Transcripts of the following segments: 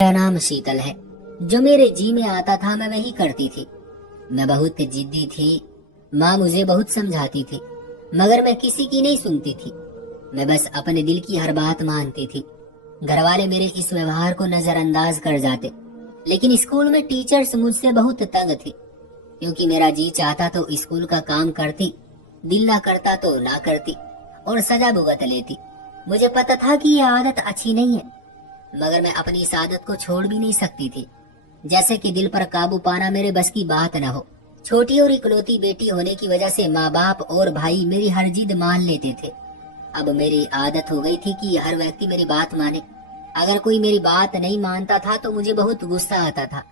मेरा नाम शीतल है। जो मेरे जी में आता था मैं वही करती थी। मैं बहुत जिद्दी थी। माँ मुझे बहुत समझाती थी, मगर मैं किसी की नहीं सुनती थी। मैं बस अपने दिल की हर बात मानती थी। घर वाले मेरे इस व्यवहार को नजरअंदाज कर जाते, लेकिन स्कूल में टीचर्स मुझसे बहुत तंग थी, क्योंकि मेरा जी चाहता तो स्कूल का काम करती, दिल ना करता तो ना करती और सजा भुगत लेती। मुझे पता था कि यह आदत अच्छी नहीं है, मगर मैं अपनी इस आदत को छोड़ भी नहीं सकती थी। जैसे कि दिल पर काबू पाना मेरे बस की बात न हो। छोटी और इकलौती बेटी होने की वजह से माँ बाप और भाई मेरी हर जिद मान लेते थे। अब मेरी आदत हो गई थी कि हर व्यक्ति मेरी बात माने। अगर कोई मेरी बात नहीं मानता था तो मुझे बहुत गुस्सा आता था।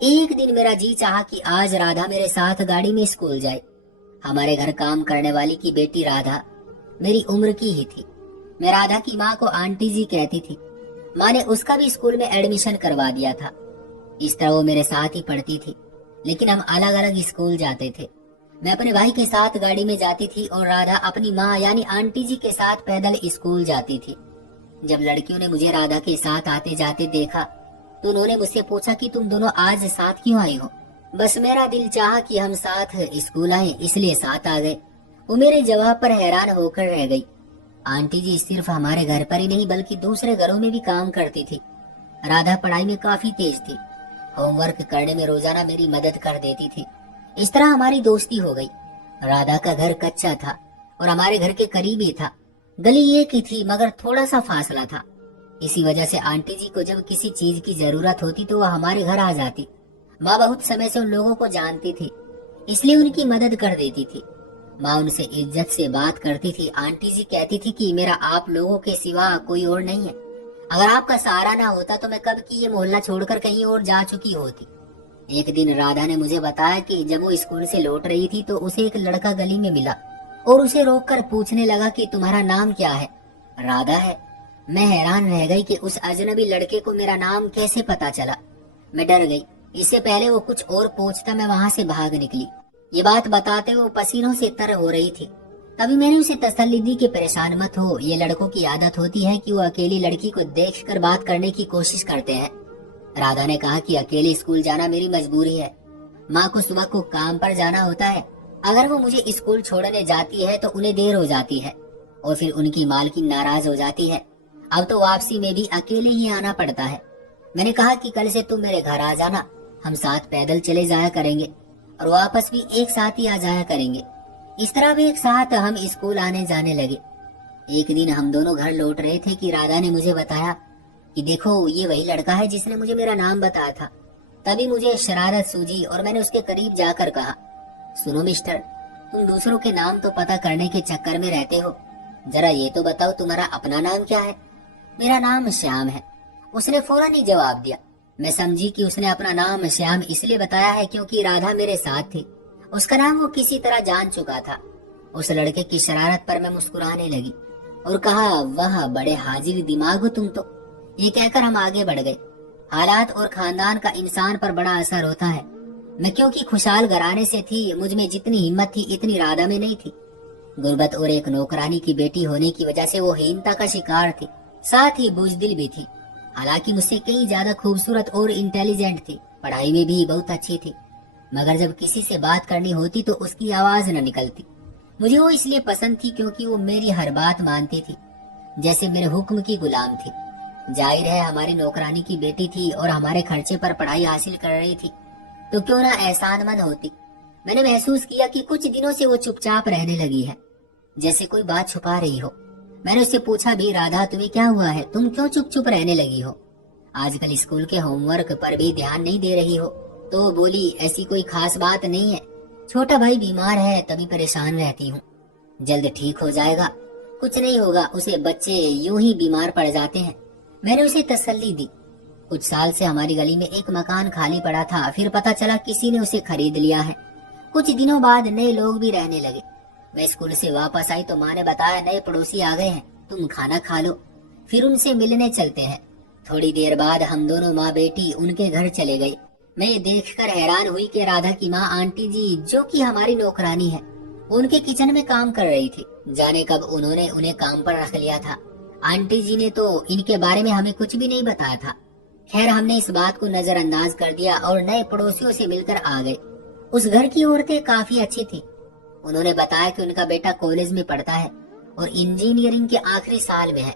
एक दिन मेरा जी चाहा कि आज राधा मेरे साथ गाड़ी में स्कूल जाए। हमारे घर काम करने वाली की बेटी राधा मेरी उम्र की ही थी। मैं राधा की माँ को आंटी जी कहती थी। माँ ने उसका भी स्कूल में एडमिशन करवा दिया था। इस तरह वो मेरे साथ ही पढ़ती थी, लेकिन हम अलग अलग स्कूल जाते थे। मैं अपने भाई के साथ गाड़ी में जाती थी और राधा अपनी माँ यानी आंटी जी के साथ पैदल स्कूल जाती थी। जब लड़कियों ने मुझे राधा के साथ आते जाते देखा तो उन्होंने मुझसे पूछा कि तुम दोनों आज साथ क्यों आई हो। बस मेरा दिल चाहा कि हम साथ स्कूल आए, इसलिए साथ आ गए। वो मेरे जवाब पर हैरान होकर रह गई। आंटी जी सिर्फ हमारे घर पर ही नहीं बल्कि दूसरे घरों में भी काम करती थी। राधा पढ़ाई में काफी तेज थी। होमवर्क करने में रोजाना मेरी मदद कर देती थी। इस तरह हमारी दोस्ती हो गई। राधा का घर कच्चा था और हमारे घर के करीब ही था। गली एक ही थी मगर थोड़ा सा फासला था। इसी वजह से आंटी जी को जब किसी चीज की जरूरत होती तो वह हमारे घर आ जाती। माँ बहुत समय से उन लोगों को जानती थी, इसलिए उनकी मदद कर देती थी। माँ उनसे इज्जत से बात करती थी। आंटी जी कहती थी कि मेरा आप लोगों के सिवा कोई और नहीं है। अगर आपका सहारा ना होता तो मैं कब की ये मोहल्ला छोड़कर कहीं और जा चुकी होती। एक दिन राधा ने मुझे बताया कि जब वो स्कूल से लौट रही थी तो उसे एक लड़का गली में मिला और उसे रोककर पूछने लगा कि तुम्हारा नाम क्या है। राधा है। मैं हैरान रह गई कि उस अजनबी लड़के को मेरा नाम कैसे पता चला। मैं डर गई। इससे पहले वो कुछ और पूछता मैं वहां से भाग निकली। ये बात बताते वो पसीनों से तर हो रही थी। तभी मैंने उसे तसल्ली दी कि परेशान मत हो, ये लड़कों की आदत होती है कि वो अकेली लड़की को देखकर बात करने की कोशिश करते हैं। राधा ने कहा कि अकेले स्कूल जाना मेरी मजबूरी है। माँ को सुबह को काम पर जाना होता है। अगर वो मुझे स्कूल छोड़ने जाती है तो उन्हें देर हो जाती है और फिर उनकी मालकिन नाराज हो जाती है। अब तो वापसी में भी अकेले ही आना पड़ता है। मैंने कहा कि कल से तुम मेरे घर आ जाना, हम साथ पैदल चले जाया करेंगे और वापस भी एक साथ ही आ जाया करेंगे। इस तरह भी एक साथ हम स्कूल आने जाने लगे। एक दिन हम दोनों घर लौट रहे थे कि राधा ने मुझे बताया कि देखो ये वही लड़का है जिसने मुझे मेरा नाम बताया था। तभी मुझे शरारत सूझी और मैंने उसके करीब जाकर कहा, सुनो मिस्टर, तुम दूसरों के नाम तो पता करने के चक्कर में रहते हो, जरा ये तो बताओ तुम्हारा अपना नाम क्या है। मेरा नाम श्याम है। उसने फौरन ही जवाब दिया। मैं समझी कि उसने अपना नाम श्याम इसलिए बताया है क्योंकि राधा मेरे साथ थी। उसका नाम वो किसी तरह जान चुका था। उस लड़के की शरारत पर मैं मुस्कुराने लगी और कहा, वाह बड़े हाजिर दिमाग हो तुम तो। ये कहकर हम आगे बढ़ गए। हालात और खानदान का इंसान पर बड़ा असर होता है। मैं क्योंकि खुशहाल घराने से थी, मुझ में जितनी हिम्मत थी इतनी राधा में नहीं थी। गुर्बत और एक नौकरानी की बेटी होने की वजह से वो हीनता का शिकार थी, साथ ही बुजदिल भी थी। हालांकि मुझसे कई ज्यादा खूबसूरत और इंटेलिजेंट थी, पढ़ाई में भी बहुत अच्छी थी, मगर जब किसी से बात करनी होती तो उसकी आवाज न निकलती। मुझे वो इसलिए पसंद थी क्योंकि वो मेरी हर बात मानती थी, जैसे मेरे हुक्म की गुलाम थी। जाहिर है हमारी नौकरानी की बेटी थी और हमारे खर्चे पर पढ़ाई हासिल कर रही थी, तो क्यों ना एहसानमंद होती। मैंने महसूस किया कि कुछ दिनों से वो चुपचाप रहने लगी है, जैसे कोई बात छुपा रही हो। मैंने उससे पूछा भी, राधा तुम्हें क्या हुआ है, तुम क्यों चुप चुप रहने लगी हो? आजकल स्कूल के होमवर्क पर भी ध्यान नहीं दे रही हो? तो वो बोली, ऐसी कोई खास बात नहीं है, छोटा भाई बीमार है तभी परेशान रहती हूँ, जल्द ठीक हो जाएगा, कुछ नहीं होगा उसे, बच्चे यूं ही बीमार पड़ जाते हैं। मैंने उसे तसल्ली दी। कुछ साल से हमारी गली में एक मकान खाली पड़ा था, फिर पता चला किसी ने उसे खरीद लिया है। कुछ दिनों बाद नए लोग भी रहने लगे। मैं स्कूल से वापस आई तो माँ ने बताया, नए पड़ोसी आ गए हैं, तुम खाना खा लो, फिर उनसे मिलने चलते हैं। थोड़ी देर बाद हम दोनों माँ बेटी उनके घर चले गए। मैं ये देखकर हैरान हुई कि राधा की माँ आंटी जी, जो कि हमारी नौकरानी है, उनके किचन में काम कर रही थी। जाने कब उन्होंने उन्हें काम पर रख लिया था। आंटी जी ने तो इनके बारे में हमें कुछ भी नहीं बताया था। खैर हमने इस बात को नजरअंदाज कर दिया और नए पड़ोसियों से मिलकर आ गए। उस घर की औरतें काफी अच्छी थी। उन्होंने बताया कि उनका बेटा कॉलेज में पढ़ता है और इंजीनियरिंग के आखिरी साल में है।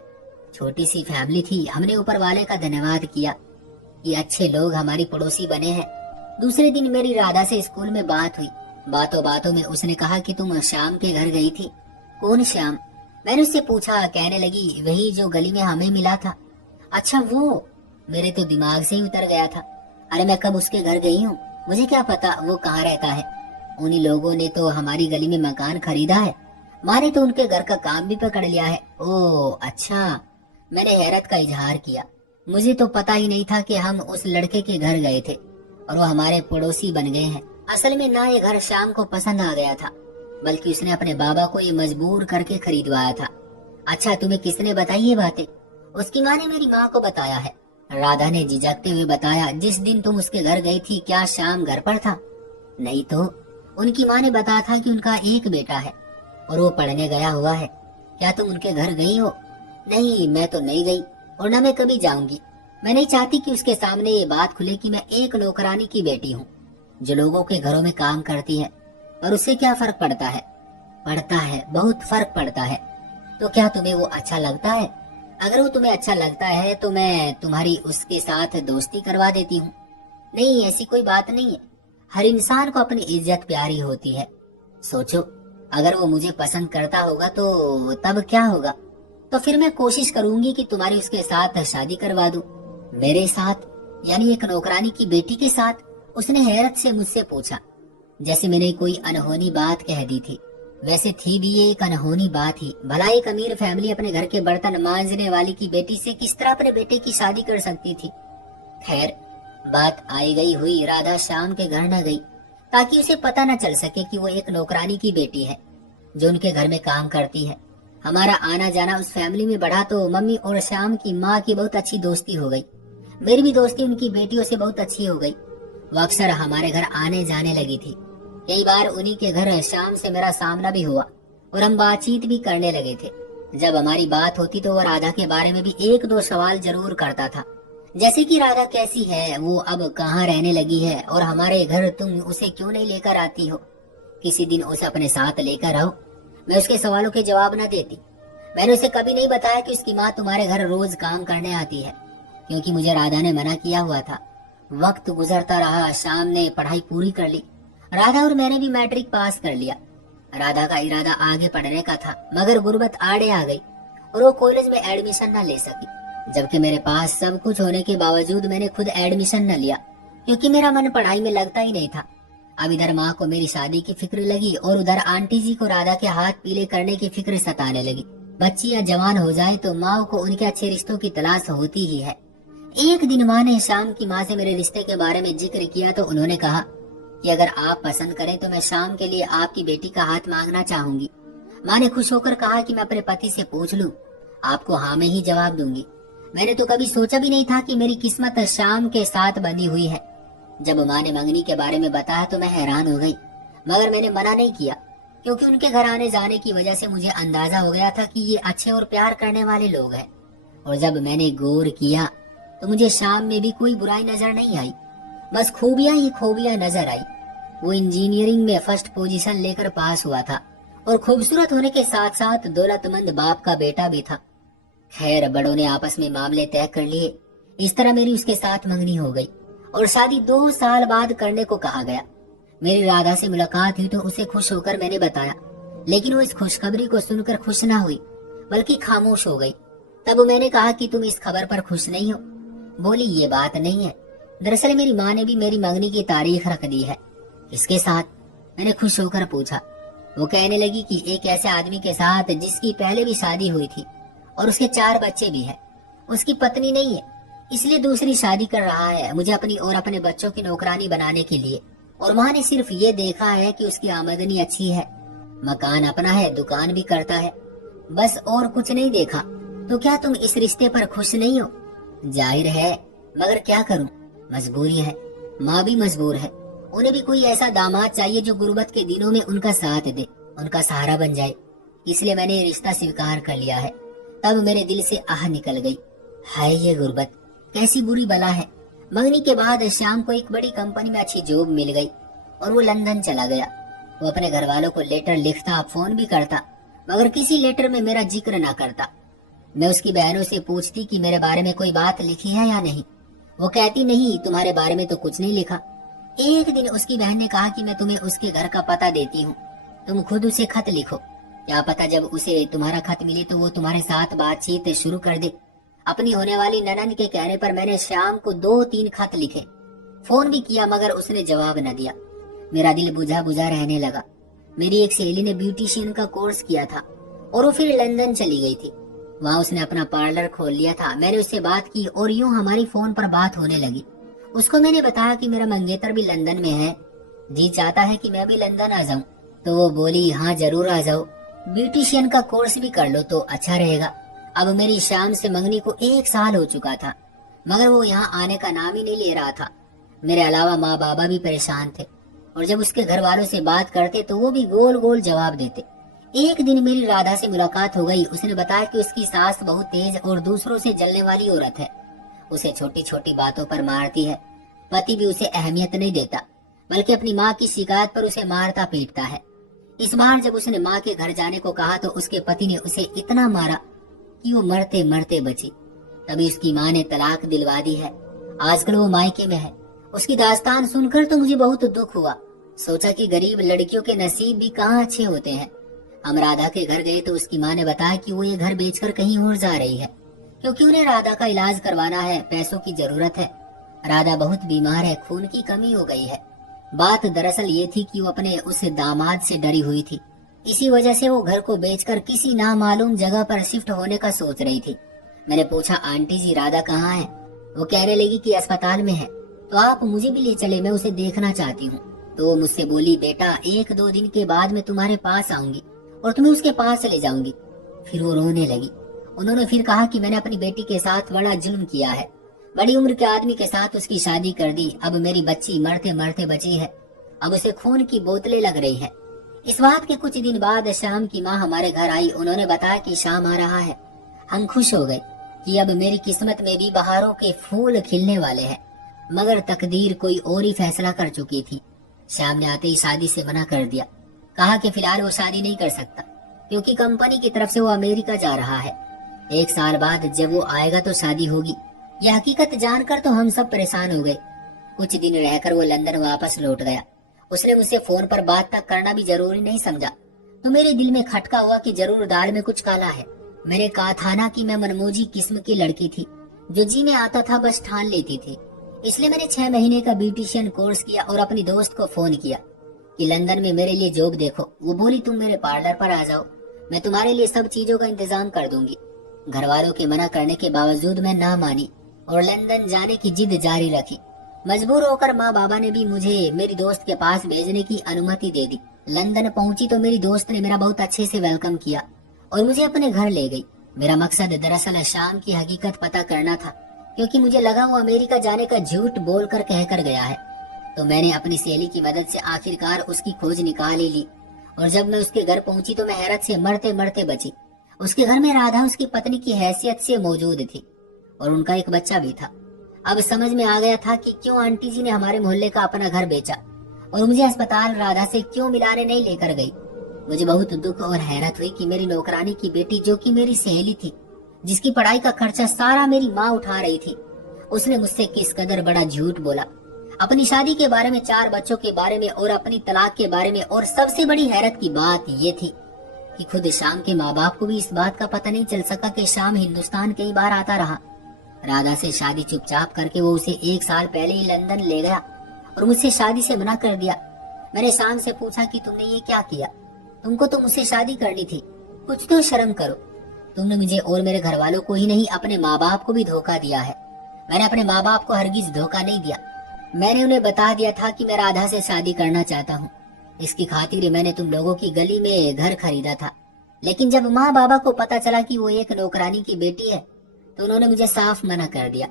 छोटी सी फैमिली थी। हमने ऊपर वाले का धन्यवाद किया। ये अच्छे लोग हमारी पड़ोसी बने हैं। दूसरे दिन मेरी राधा से स्कूल में बात हुई। बातों बातों में उसने कहा कि तुम श्याम के घर गई थी। कौन श्याम? मैंने उससे पूछा। कहने लगी वही जो गली में हमें मिला था। अच्छा वो? मेरे तो दिमाग से ही उतर गया था। अरे मैं कब उसके घर गई हूँ? मुझे क्या पता वो कहाँ रहता है। उन्हीं लोगों ने तो हमारी गली में मकान खरीदा है। माँ ने तो उनके घर का काम भी पकड़ लिया है। ओह अच्छा। मैंने हैरत का इजहार किया। मुझे तो पता ही नहीं था कि हम उस लड़के के घर गए थे और वो हमारे पड़ोसी बन गए हैं। असल में ना ये घर शाम को पसंद आ गया था, बल्कि उसने अपने बाबा को ये मजबूर करके खरीदवाया था। अच्छा तुम्हें किसने बताई ये बातें? उसकी माँ ने मेरी माँ को बताया है। राधा ने झिझकते हुए बताया। जिस दिन तुम उसके घर गई थी क्या शाम घर पर था? नहीं तो। उनकी माँ ने बताया था कि उनका एक बेटा है और वो पढ़ने गया हुआ है। क्या तुम उनके घर गई हो? नहीं मैं तो नहीं गई और न मैं कभी जाऊंगी। मैं नहीं चाहती कि उसके सामने ये बात खुले कि मैं एक नौकरानी की बेटी हूँ जो लोगों के घरों में काम करती है। और उससे क्या फर्क पड़ता है? पड़ता है, बहुत फर्क पड़ता है। तो क्या तुम्हें वो अच्छा लगता है? अगर वो तुम्हें अच्छा लगता है तो मैं तुम्हारी उसके साथ दोस्ती करवा देती हूँ। नहीं ऐसी कोई बात नहीं है। हर इंसान को अपनी इज्जत प्यारी होती है। सोचो अगर वो मुझे पसंद करता होगा तो तब क्या होगा? तो फिर मैं कोशिश करूंगी कि तुम्हारी उसके साथ शादी करवा दूं। मेरे साथ? यानी एक नौकरानी की बेटी के साथ? उसने हैरत से मुझसे पूछा, जैसे मैंने कोई अनहोनी बात कह दी थी। वैसे थी भी ये एक अनहोनी बात ही। भला एक अमीर फैमिली अपने घर के बर्तन मांजने वाली की बेटी से किस तरह अपने बेटे की शादी कर सकती थी? खैर बात आई गई हुई। राधा शाम के घर न गई ताकि उसे पता न चल सके कि वो एक नौकरानी की बेटी है जो उनके घर में काम करती है। हमारा आना जाना उस फैमिली में बढ़ा तो मम्मी और श्याम की माँ की बहुत अच्छी दोस्ती हो गई। मेरी भी दोस्ती उनकी बेटियों से बहुत अच्छी हो गई। वो अक्सर हमारे घर आने जाने लगी थी। कई बार उन्हीं के घर शाम से मेरा सामना भी हुआ और हम बातचीत भी करने लगे थे। जब हमारी बात होती तो वो राधा के बारे में भी एक दो सवाल जरूर करता था, जैसे कि राधा कैसी है, वो अब कहाँ रहने लगी है और हमारे घर तुम उसे क्यों नहीं लेकर आती हो? किसी दिन उसे अपने साथ लेकर आओ। मैं उसके सवालों के जवाब न देती। मैंने उसे कभी नहीं बताया कि उसकी माँ तुम्हारे घर रोज काम करने आती है, क्योंकि मुझे राधा ने मना किया हुआ था। वक्त गुजरता रहा। शाम ने पढ़ाई पूरी कर ली। राधा और मैंने भी मैट्रिक पास कर लिया। राधा का इरादा आगे पढ़ने का था, मगर गुर्बत आड़े आ गई और वो कॉलेज में एडमिशन न ले सकी। जबकि मेरे पास सब कुछ होने के बावजूद मैंने खुद एडमिशन न लिया, क्योंकि मेरा मन पढ़ाई में लगता ही नहीं था। अब इधर माँ को मेरी शादी की फिक्र लगी और उधर आंटी जी को राधा के हाथ पीले करने की फिक्र सताने लगी। बच्चियां जवान हो जाए तो माँ को उनके अच्छे रिश्तों की तलाश होती ही है। एक दिन माँ ने शाम की माँ से मेरे रिश्ते के बारे में जिक्र किया तो उन्होंने कहा कि अगर आप पसंद करें तो मैं शाम के लिए आपकी बेटी का हाथ मांगना चाहूंगी। माँ ने खुश होकर कहा कि मैं अपने पति से पूछ लूं, आपको हाँ में ही जवाब दूंगी। मैंने तो कभी सोचा भी नहीं था कि मेरी किस्मत शाम के साथ बंधी हुई है। जब माँ ने मंगनी के बारे में बताया तो मैं हैरान हो गई, मगर मैंने मना नहीं किया, क्योंकि उनके घर आने जाने की वजह से मुझे अंदाजा हो गया था कि ये अच्छे और प्यार करने वाले लोग हैं। और जब मैंने गौर किया तो मुझे शाम में भी कोई बुराई नजर नहीं आई, बस खूबियां ही खूबियां नजर आई। वो इंजीनियरिंग में फर्स्ट पोजीशन लेकर पास हुआ था और खूबसूरत होने के साथ साथ दौलतमंद बाप का बेटा भी था। खैर बड़ों ने आपस में मामले तय कर लिए। इस तरह मेरी उसके साथ मंगनी हो गई और शादी 2 साल बाद करने को कहा गया। मेरी राधा से मुलाकात हुई तो उसे खुश होकर मैंने बताया, लेकिन वो इस खुशखबरी को सुनकर खुश ना हुई, बल्कि खामोश हो गई। तब मैंने कहा कि तुम इस खबर पर खुश नहीं हो? बोली ये बात नहीं है। दरअसल मेरी माँ ने भी मेरी मंगनी की तारीख रख दी है। इसके साथ? मैंने खुश होकर पूछा। वो कहने लगी कि एक ऐसे आदमी के साथ जिसकी पहले भी शादी हुई थी और उसके 4 बच्चे भी हैं। उसकी पत्नी नहीं है, इसलिए दूसरी शादी कर रहा है, मुझे अपनी और अपने बच्चों की नौकरानी बनाने के लिए। और माँ ने सिर्फ ये देखा है कि उसकी आमदनी अच्छी है, मकान अपना है, दुकान भी करता है, बस और कुछ नहीं देखा। तो क्या तुम इस रिश्ते पर खुश नहीं हो? जाहिर है, मगर क्या करूं, मजबूरी है। माँ भी मजबूर है। उन्हें भी कोई ऐसा दामाद चाहिए जो गुर्बत के दिनों में उनका साथ दे, उनका सहारा बन जाए। इसलिए मैंने ये रिश्ता स्वीकार कर लिया है। तब मेरे दिल से आह निकल गई, हाय ये गुर्बत, कैसी बुरी बला है। मंगनी के बाद श्याम को एक बड़ी कंपनी में अच्छी जॉब मिल गई और वो लंदन चला गया। वो अपने घर वालों को लेटर लिखता, फोन भी करता, मगर किसी लेटर में मेरा जिक्र ना करता। मैं उसकी बहनों से पूछती कि मेरे बारे में कोई बात लिखी है या नहीं। वो कहती नहीं, तुम्हारे बारे में तो कुछ नहीं लिखा। एक दिन उसकी बहन ने कहा कि मैं तुम्हें उसके घर का पता देती हूँ, तुम खुद उसे खत लिखो। क्या पता जब उसे तुम्हारा खत मिले तो वो तुम्हारे साथ बातचीत शुरू कर दे। अपनी होने वाली ननंद के कहने पर मैंने शाम को 2-3 खत लिखे, फोन भी किया, मगर उसने जवाब न दिया। मेरा दिल बुझा बुझा रहने लगा। मेरी एक सहेली ने ब्यूटिशियन का कोर्स किया था और वो फिर लंदन चली गई थी। वहाँ उसने अपना पार्लर खोल लिया था। मैंने उससे बात की और यूं हमारी फोन पर बात होने लगी। उसको मैंने बताया कि मेरा मंगेतर भी लंदन में है, जी चाहता है कि मैं भी लंदन आ जाऊं। तो वो बोली, हाँ जरूर आ जाओ, ब्यूटिशियन का कोर्स भी कर लो तो अच्छा रहेगा। अब मेरी शाम से मंगनी को 1 साल हो चुका था, मगर वो यहाँ आने का नाम ही नहीं ले रहा था। मेरे अलावा माँ बाबा भी परेशान थे और जब उसके घर वालों से बात करते तो वो भी गोल गोल जवाब देते। एक दिन मेरी राधा से मुलाकात हो गई। उसने बताया कि उसकी सास बहुत तेज और दूसरों से जलने वाली औरत है, उसे छोटी छोटी बातों पर मारती है। पति भी उसे अहमियत नहीं देता, बल्कि अपनी माँ की शिकायत पर उसे मारता पीटता है। इस बार जब उसने माँ के घर जाने को कहा तो उसके पति ने उसे इतना मारा कि वो मरते मरते बची। तभी उसकी माँ ने तलाक दिलवा दी है। आजकल वो मायके में है। उसकी दास्तान सुनकर तो मुझे बहुत दुख हुआ। सोचा कि गरीब लड़कियों के नसीब भी कहाँ अच्छे होते हैं। हम राधा के घर गए तो उसकी माँ ने बताया कि वो ये घर बेचकर कहीं और जा रही है, क्योंकि उन्हें राधा का इलाज करवाना है, पैसों की जरूरत है। राधा बहुत बीमार है, खून की कमी हो गई है। बात दरअसल ये थी कि वो अपने उस दामाद से डरी हुई थी। इसी वजह से वो घर को बेचकर किसी नामालूम जगह पर शिफ्ट होने का सोच रही थी। मैंने पूछा, आंटी जी राधा कहाँ है? वो कहने लगी कि अस्पताल में है, तो आप मुझे भी ले चले, मैं उसे देखना चाहती हूँ। तो वो मुझसे बोली, बेटा 1-2 दिन के बाद मैं तुम्हारे पास आऊंगी और तुम्हें उसके पास ले जाऊंगी। फिर वो रोने लगी। उन्होंने फिर कहा कि मैंने अपनी बेटी के साथ बड़ा जुल्म किया है, बड़ी उम्र के आदमी के साथ उसकी शादी कर दी। अब मेरी बच्ची मरते मरते बची है, अब उसे खून की बोतलें लग रही है। इस बात के कुछ दिन बाद शाम की माँ हमारे घर आई। उन्होंने बताया कि शाम आ रहा है। हम खुश हो गए कि अब मेरी किस्मत में भी बहारों के फूल खिलने वाले हैं, मगर तकदीर कोई और ही फैसला कर चुकी थी। शाम ने आते ही शादी से मना कर दिया। कहा कि फिलहाल वो शादी नहीं कर सकता, क्योंकि कंपनी की तरफ से वो अमेरिका जा रहा है। 1 साल बाद जब वो आएगा तो शादी होगी। यह हकीकत जानकर तो हम सब परेशान हो गए। कुछ दिन रहकर वो लंदन वापस लौट गया। उसने मुझसे फोन पर बात तक करना भी जरूरी नहीं समझा, तो मेरे दिल में खटका हुआ कि जरूर दाल में कुछ काला है। मैंने कहा था ना कि मैं मनमोजी किस्म की लड़की थी, जो जी में आता था बस ठान लेती थी। इसलिए मैंने 6 महीने का ब्यूटिशियन कोर्स किया और अपनी दोस्त को फोन किया कि लंदन में मेरे लिए जॉब देखो। वो बोली, तुम मेरे पार्लर पर आ जाओ, मैं तुम्हारे लिए सब चीजों का इंतजाम कर दूंगी। घर वालों के मना करने के बावजूद मैं ना मानी और लंदन जाने की जिद जारी रखी। मजबूर होकर माँ बाबा ने भी मुझे मेरी दोस्त के पास भेजने की अनुमति दे दी। लंदन पहुंची तो मेरी दोस्त ने मेरा बहुत अच्छे से वेलकम किया और मुझे अपने घर ले गई। मेरा मकसद दरअसल शाम की हकीकत पता करना था, क्योंकि मुझे लगा वो अमेरिका जाने का झूठ बोलकर कहकर गया है। तो मैंने अपनी सहेली की मदद से आखिरकार उसकी खोज निकाल ही ली और जब मैं उसके घर पहुंची तो मैं हैरत से मरते मरते बची। उसके घर में राधा उसकी पत्नी की हैसियत से मौजूद थी और उनका एक बच्चा भी था। अब समझ में आ गया था कि क्यों आंटी जी ने हमारे मोहल्ले का अपना घर बेचा और मुझे अस्पताल राधा से क्यों मिलाने नहीं लेकर गई। मुझे बहुत दुख और हैरत हुई कि मेरी नौकरानी की बेटी, जो कि मेरी सहेली थी, जिसकी पढ़ाई का खर्चा सारा मेरी माँ उठा रही थी, उसने मुझसे किस कदर बड़ा झूठ बोला। अपनी शादी के बारे में, 4 बच्चों के बारे में और अपनी तलाक के बारे में। और सबसे बड़ी हैरत की बात ये थी कि खुद शाम के माँ बाप को भी इस बात का पता नहीं चल सका कि शाम हिंदुस्तान कई बार आता रहा। राधा से शादी चुपचाप करके वो उसे 1 साल पहले ही लंदन ले गया और मुझसे शादी से मना कर दिया। मैंने शाम से पूछा कि तुमने ये क्या किया? तुमको तो मुझसे शादी करनी थी, कुछ तो शर्म करो। तुमने मुझे और मेरे घर वालों को ही नहीं, अपने माँ बाप को भी धोखा दिया है। मैंने अपने माँ बाप को हरगिज धोखा नहीं दिया। मैंने उन्हें बता दिया था कि मैं राधा से शादी करना चाहता हूँ। इसकी खातिर मैंने तुम लोगों की गली में घर खरीदा था। लेकिन जब माँ बाबा को पता चला कि वो एक नौकरानी की बेटी है, तो उन्होंने मुझे साफ मना कर दिया।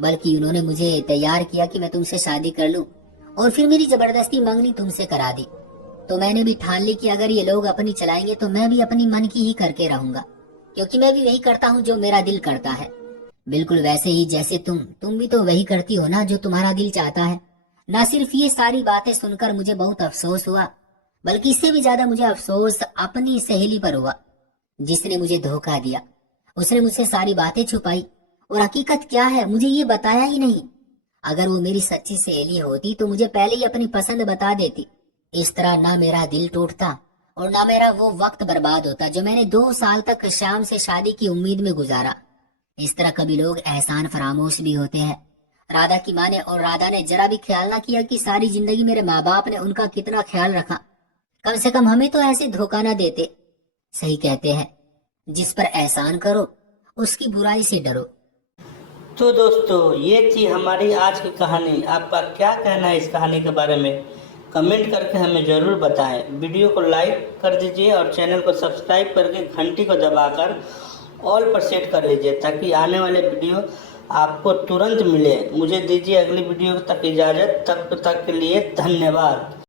बल्कि उन्होंने मुझे तैयार किया कि मैं तुमसे शादी कर लूं और फिर मेरी जबरदस्ती मंगनी तुमसे करा दी। तो मैंने भी ठान ली कि अगर ये लोग अपनी चलाएंगे तो मैं भी अपनी मन की ही करके रहूंगा, क्योंकि मैं भी वही करता हूँ जो मेरा दिल करता है। बिल्कुल वैसे ही जैसे तुम भी तो वही करती हो ना जो तुम्हारा दिल चाहता है। ना सिर्फ ये सारी बातें सुनकर मुझे बहुत अफसोस हुआ, बल्कि इससे भी ज्यादा मुझे अफसोस अपनी सहेली पर हुआ, जिसने मुझे धोखा दिया। उसने मुझसे सारी बातें छुपाई, और हकीकत क्या है मुझे ये बताया ही नहीं। अगर वो मेरी सच्ची सहेली होती तो मुझे पहले ही अपनी पसंद बता देती। इस तरह ना मेरा दिल टूटता और ना मेरा वो वक्त बर्बाद होता जो मैंने 2 साल तक शाम से शादी की उम्मीद में गुजारा। इस तरह कभी लोग एहसान फरामोश भी होते हैं। राधा की माँ ने और राधा ने जरा भी ख्याल ना किया कि सारी जिंदगी मेरे माँ बाप ने उनका कितना ख्याल रखा। कम से कम हमें तो ऐसे धोखा ना देते। सही कहते हैं, जिस पर एहसान करो उसकी बुराई से डरो। तो दोस्तों, ये थी हमारी आज की कहानी। आपका क्या कहना है इस कहानी के बारे में? कमेंट करके हमें ज़रूर बताएं। वीडियो को लाइक कर दीजिए और चैनल को सब्सक्राइब करके घंटी को दबाकर ऑल पर सेट कर लीजिए, ताकि आने वाले वीडियो आपको तुरंत मिले। मुझे दीजिए अगली वीडियो तक इजाज़त। तब तक के लिए धन्यवाद।